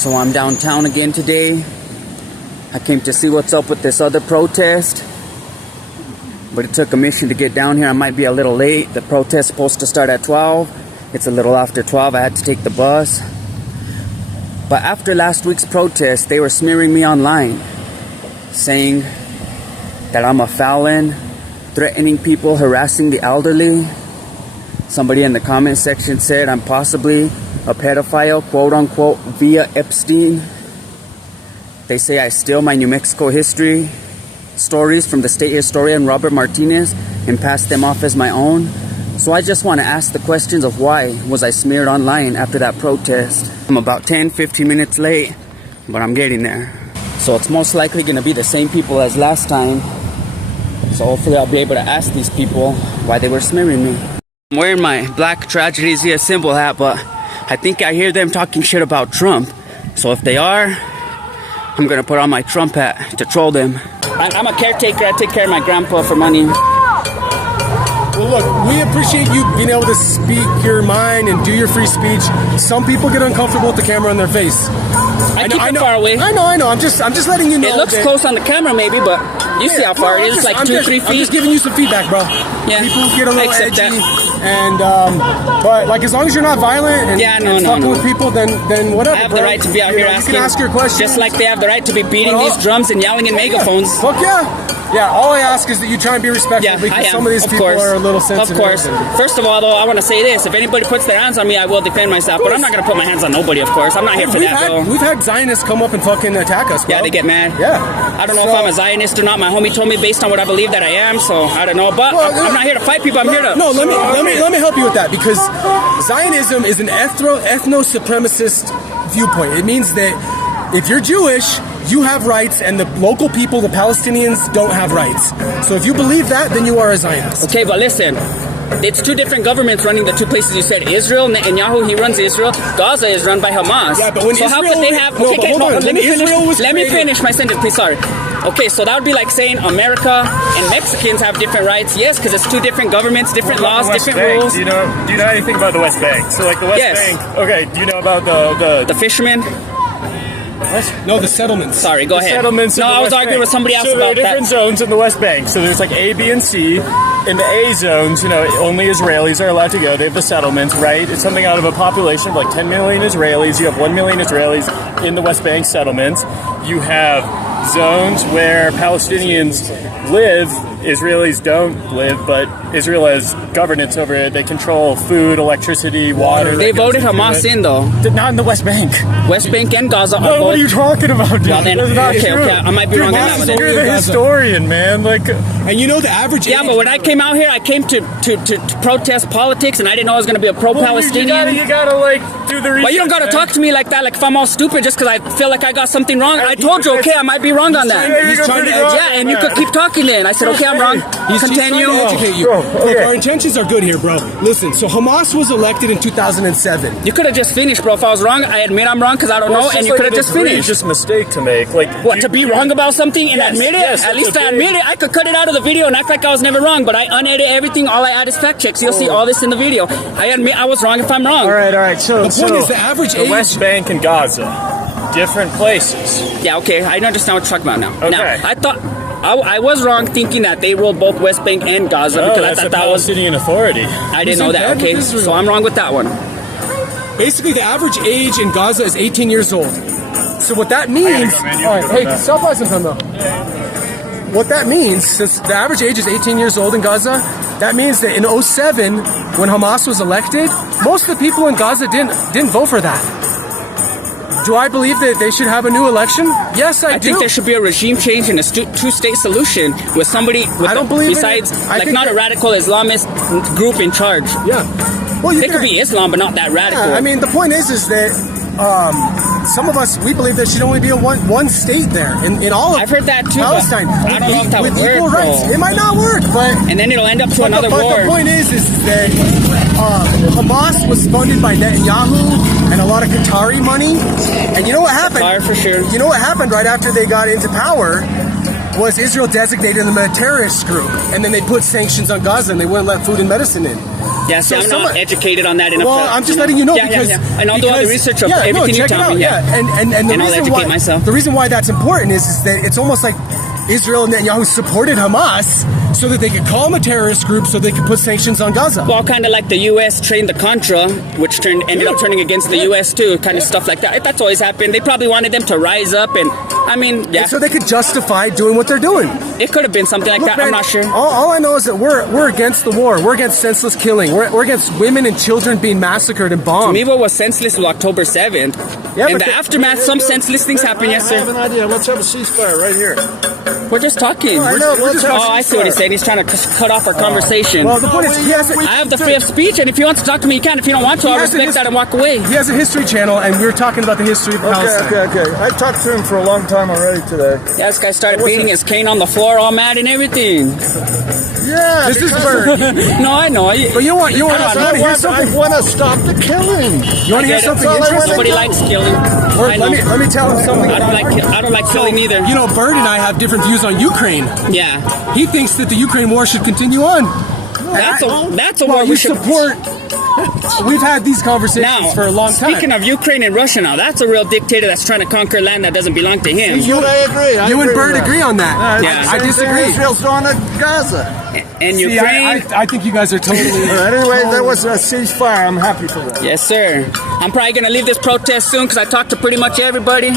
So I'm downtown again today. I came to see what's up with this other protest, but it took a mission to get down here. I might be a little late. The protest is supposed to start at 12. It's a little after 12. I had to take the bus. But after last week's protest, they were smearing me online, saying that I'm a felon, threatening people, harassing the elderly. Somebody in the comment section said I'm possibly a pedophile, quote unquote, via Epstein. They say I steal my New Mexico history stories from the state historian Robert Martinez and pass them off as my own. So I just want to ask the questions of why was I smeared online after that protest. I'm about 10-15 minutes late, but I'm getting there. So it's most likely going to be the same people as last time. So hopefully I'll be able to ask these people why they were smearing me. I'm wearing my black Trajity-Legends symbol hat, but I think I hear them talking shit about Trump. So if they are, I'm going to put on my Trump hat to troll them. I'm a caretaker. I take care of my grandpa for money. Well, look, we appreciate you being able to speak your mind and do your free speech. Some people get uncomfortable with the camera in their face. I keep it far away. I know. I'm just letting you know. It looks close on the camera, maybe, but you see how far it is. It's like 2-3 feet. I'm just giving you some feedback, bro. Yeah, people get a little edgy, that. And but like as long as you're not violent and, fucking with people, then whatever. I have the right to be out here asking. You can ask your questions, just like they have the right to be beating these drums and yelling in megaphones. Fuck yeah. Yeah, all I ask is that you try and be respectful because some of these people are a little sensitive. Of course. First of all, though, I want to say this. If anybody puts their hands on me, I will defend myself. But I'm not going to put my hands on nobody, of course. I'm not here for that, though. We've had Zionists come up and fucking attack us, bro. Yeah, they get mad. Yeah. I don't know if I'm a Zionist or not. My homie told me based on what I believe that I am, so I don't know. But I'm not here to fight people. I'm here to... No, let me help you with that, because Zionism is an ethno-supremacist viewpoint. It means that if you're Jewish, you have rights, and the local people, the Palestinians, don't have rights. So if you believe that, then you are a Zionist. Okay, but listen. It's two different governments running the two places you said. Israel, Netanyahu, he runs Israel. Gaza is run by Hamas. Yeah, but when so how could they have... Let me finish my sentence, please. Sorry. Okay, so that would be like saying America and Mexicans have different rights. Yes, because it's two different governments, different laws, different rules. Do you know anything about the West Bank? So like the West Bank... Okay, do you know about the fishermen? What? No, the settlements. Sorry, go ahead. Settlements. No, I was arguing with somebody else about that. So there are different zones in the West Bank. So there's like A, B, and C. In the A zones, only Israelis are allowed to go. They have the settlements, right? It's something out of a population of like 10 million Israelis. You have 1 million Israelis in the West Bank settlements. You have zones where Palestinians live. Israelis don't live, but Israel has governance over it. They control food, electricity, water. They voted Hamas in, though. Not in the West Bank. West Bank and Gaza. No, what are you talking about, dude? Well, then, okay, I might be wrong on that one. You're the historian, man. And you know the average age... Yeah, but when I came out here, I came to protest politics, and I didn't know I was going to be a pro-Palestinian. You gotta, like, do the research. But you don't got to talk to me like that, like if I'm all stupid just because I feel like I got something wrong. I told you, okay, I might be wrong on that. Yeah, and you could keep talking then. I said, okay, I'm wrong. Continue. He's trying to educate you. Look, our intentions are good here, bro. Listen, so Hamas was elected in 2007. You could have just finished, bro. If I was wrong, I admit I'm wrong because I don't know, and you could have just finished. It's just a mistake to make. Like what, to be wrong about something and admit it? At least I admit it. I could cut it out of the video and act like I was never wrong, but I unedit everything. All I add is fact checks. You'll see all this in the video. I admit I was wrong if I'm wrong. All right. So the point is the average age... West Bank and Gaza, different places. Yeah, okay. I understand what you're talking about now. Okay. Now, I thought... I was wrong thinking that they ruled both West Bank and Gaza because I thought that was Palestinian Authority. I didn't know that. Okay, so I'm wrong with that one. Basically, the average age in Gaza is 18 years old. So what that means... All right, hey, stop by sometime though. What that means, since the average age is 18 years old in Gaza, that means that in 2007, when Hamas was elected, most of the people in Gaza didn't vote for that. Do I believe that they should have a new election? Yes, I do. I think there should be a regime change and a two-state solution with somebody besides, not a radical Islamist group in charge. Yeah. Well, it could be Islam, but not that radical. Yeah, I mean, the point is that some of us, we believe there should only be a one state there in all of I've heard that too, Palestine. I don't know if that would with equal work, rights. It might not work, but... And then it'll end up to another war. But the point is that Hamas was funded by Netanyahu and a lot of Qatari money. And you know what happened? Qatar, for sure. You know what happened right after they got into power? Was Israel designated them a terrorist group, and then they put sanctions on Gaza and they wouldn't let food and medicine in. Yeah, see, I'm not educated on that enough. Well, I'm just letting you know because and I'll do all the research of everything you tell me. Yeah, and the and I'll reason educate why myself. the reason why that's important is that it's almost like Israel and Netanyahu supported Hamas so that they could call them a terrorist group so they could put sanctions on Gaza. Well, kind of like the U.S. trained the Contra, which ended up turning against the U.S. too, kind of stuff like that. That's always happened. They probably wanted them to rise up, and I mean, yeah. And so they could justify doing what they're doing. It could have been something like that. Man, I'm not sure. All I know is that we're against the war. We're against senseless killing. We're against women and children being massacred and bombed. To me, what was senseless was October 7th. Yeah, in but the aftermath, some senseless things happened, yes, I have sir. an idea. Let's have a ceasefire right here. We're just talking. I know, let's have a I see what he's saying. He's trying to cut off our conversation. Well, the point is, he has I have the free of speech, and if you want to talk to me, you can. If you don't want to, I'll respect that and walk away. He has a history channel, and we were talking about the history of Palestine. Okay. I talked to him for a long time already today. Yeah, this guy started beating his cane on the floor, all mad and everything. Yeah, This is Bird. No, I know. But you want to hear something? I want to stop the killing. You want to hear something interesting? Nobody likes killing. I know. Let me tell him something. I don't like killing either. You know, Bird and I have different views on Ukraine. Yeah, He thinks that the Ukraine war should continue on. that's a war we should support. We've had these conversations now. for a long time. Speaking of Ukraine and Russia, now that's a real dictator that's trying to conquer land that doesn't belong to him. I agree. You and Bird agree on that. Yeah. I disagree. Israel's on Gaza. And See, Ukraine. I think you guys are totally. Anyway, there was a ceasefire. I'm happy for that. Yes, sir. I'm probably gonna leave this protest soon because I talked to pretty much everybody.